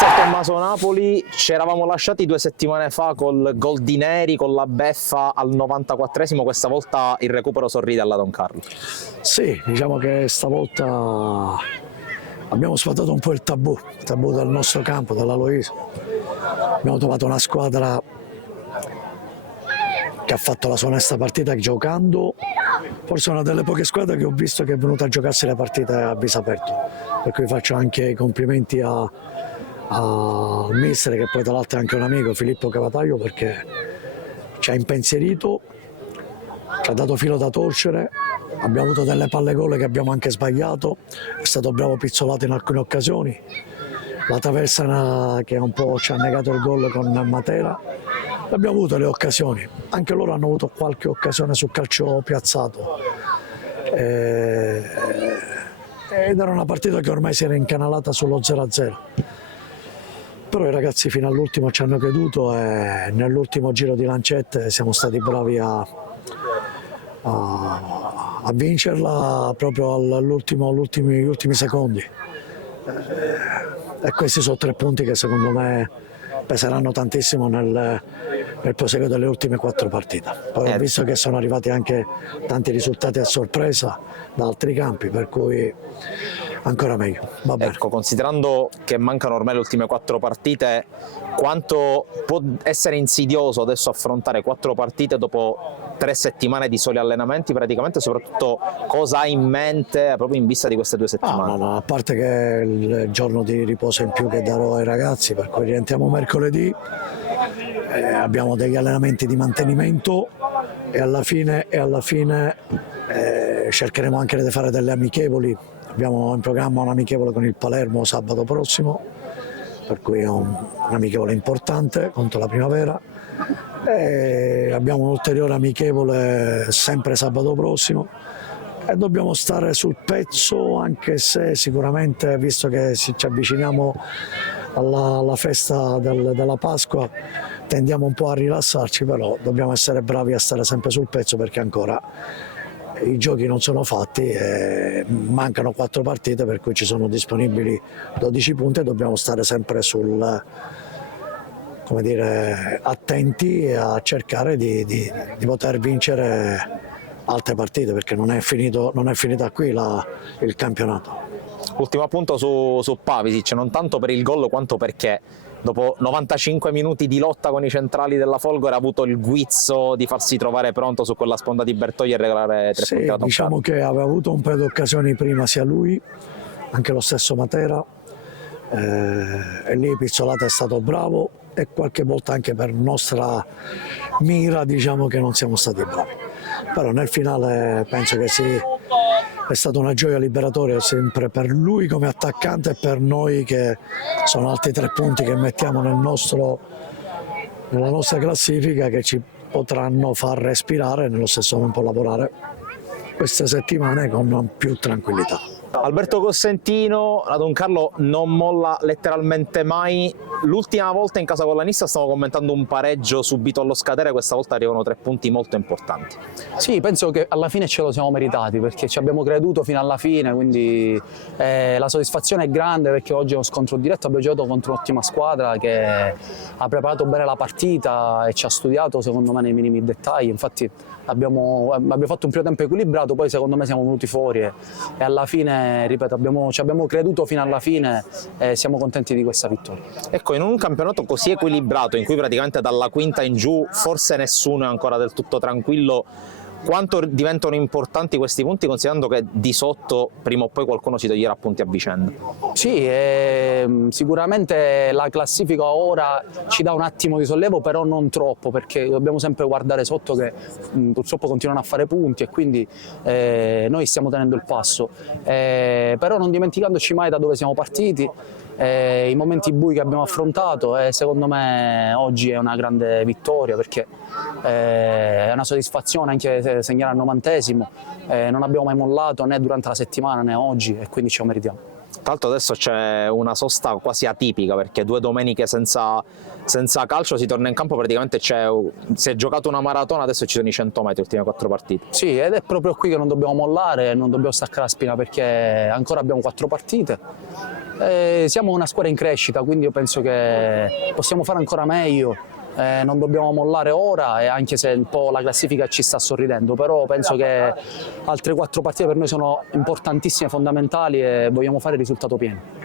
Mister Tommaso Napoli, ci eravamo lasciati 2 settimane fa col gol di Neri, con la beffa al 94esimo, questa volta il recupero sorride alla Don Carlo. Sì, diciamo che stavolta abbiamo sfatato un po' il tabù del nostro campo, della Loisa. Abbiamo trovato una squadra che ha fatto la sua onesta partita giocando, forse una delle poche squadre che ho visto che è venuta a giocarsi le partite a viso aperto, per cui faccio anche i complimenti al mister, che poi tra l'altro è anche un amico, Filippo Cavataglio, perché ci ha impensierito, ci ha dato filo da torcere. Abbiamo avuto delle palle gol che abbiamo anche sbagliato, è stato bravo Pizzolato in alcune occasioni, la Taversana che un po' ci ha negato il gol con Matera. Abbiamo avuto le occasioni, anche loro hanno avuto qualche occasione sul calcio piazzato ed era una partita che ormai si era incanalata sullo 0-0. Però i ragazzi fino all'ultimo ci hanno creduto e nell'ultimo giro di lancette siamo stati bravi a vincerla proprio agli ultimi secondi. E questi sono 3 punti che secondo me peseranno tantissimo nel proseguo delle ultime 4 partite. Poi ho visto che sono arrivati anche tanti risultati a sorpresa da altri campi, per cui ancora meglio. Va bene. Ecco, considerando che mancano ormai le ultime 4 partite, quanto può essere insidioso adesso affrontare 4 partite dopo 3 settimane di soli allenamenti praticamente, soprattutto cosa ha in mente proprio in vista di queste 2 settimane? No, a parte che il giorno di riposo in più che darò ai ragazzi, per cui rientriamo mercoledì, abbiamo degli allenamenti di mantenimento e alla fine cercheremo anche di fare delle amichevoli. Abbiamo in programma un amichevole con il Palermo sabato prossimo, per cui è un amichevole importante contro la Primavera, e abbiamo un ulteriore amichevole sempre sabato prossimo e dobbiamo stare sul pezzo, anche se sicuramente, visto che ci avviciniamo alla festa della Pasqua, tendiamo un po' a rilassarci, però dobbiamo essere bravi a stare sempre sul pezzo, perché ancora i giochi non sono fatti e mancano 4 partite, per cui ci sono disponibili 12 punti e dobbiamo stare sempre attenti a cercare di poter vincere altre partite, perché non è finita qui il campionato. Ultimo appunto su Pavisic, non tanto per il gol quanto perché dopo 95 minuti di lotta con i centrali della Folgore ha avuto il guizzo di farsi trovare pronto su quella sponda di Bertogli e regalare 3 punti alla Don diciamo Carlo. che aveva avuto un paio di occasioni prima sia lui, anche lo stesso Matera, e lì Pizzolato è stato bravo e qualche volta anche per nostra mira diciamo che non siamo stati bravi, però nel finale penso che è stata una gioia liberatoria sempre per lui come attaccante e per noi, che sono altri 3 punti che mettiamo nella nostra classifica, che ci potranno far respirare e nello stesso tempo lavorare queste settimane con più tranquillità. Alberto Cosentino, la Don Carlo non molla letteralmente mai. L'ultima volta in casa collanista stavo commentando un pareggio subito allo scadere, questa volta arrivano 3 punti molto importanti. Sì, penso che alla fine ce lo siamo meritati, perché ci abbiamo creduto fino alla fine, quindi la soddisfazione è grande, perché oggi è uno scontro diretto, abbiamo giocato contro un'ottima squadra che ha preparato bene la partita e ci ha studiato secondo me nei minimi dettagli. Infatti abbiamo fatto un primo tempo equilibrato, poi secondo me siamo venuti fuori e alla fine, ripeto, ci abbiamo creduto fino alla fine e siamo contenti di questa vittoria. Ecco, in un campionato così equilibrato, in cui praticamente dalla quinta in giù forse nessuno è ancora del tutto tranquillo, quanto diventano importanti questi punti, considerando che di sotto prima o poi qualcuno si toglierà punti a vicenda? Sì, sicuramente la classifica ora ci dà un attimo di sollevo, però non troppo, perché dobbiamo sempre guardare sotto che purtroppo continuano a fare punti e quindi noi stiamo tenendo il passo, però non dimenticandoci mai da dove siamo partiti, i momenti bui che abbiamo affrontato, e secondo me oggi è una grande vittoria, perché è una soddisfazione anche segnare al 90esimo, non abbiamo mai mollato né durante la settimana né oggi, e quindi ce lo meritiamo. Tra l'altro adesso c'è una sosta quasi atipica, perché 2 domeniche senza calcio, si torna in campo, praticamente si è giocato una maratona, adesso ci sono i 100 metri, le ultime 4 partite. Sì, ed è proprio qui che non dobbiamo mollare, non dobbiamo staccare la spina, perché ancora abbiamo 4 partite Siamo una squadra in crescita, quindi io penso che possiamo fare ancora meglio. Non dobbiamo mollare ora, e anche se un po' la classifica ci sta sorridendo, però penso che altre 4 partite per noi sono importantissime, fondamentali, e vogliamo fare il risultato pieno.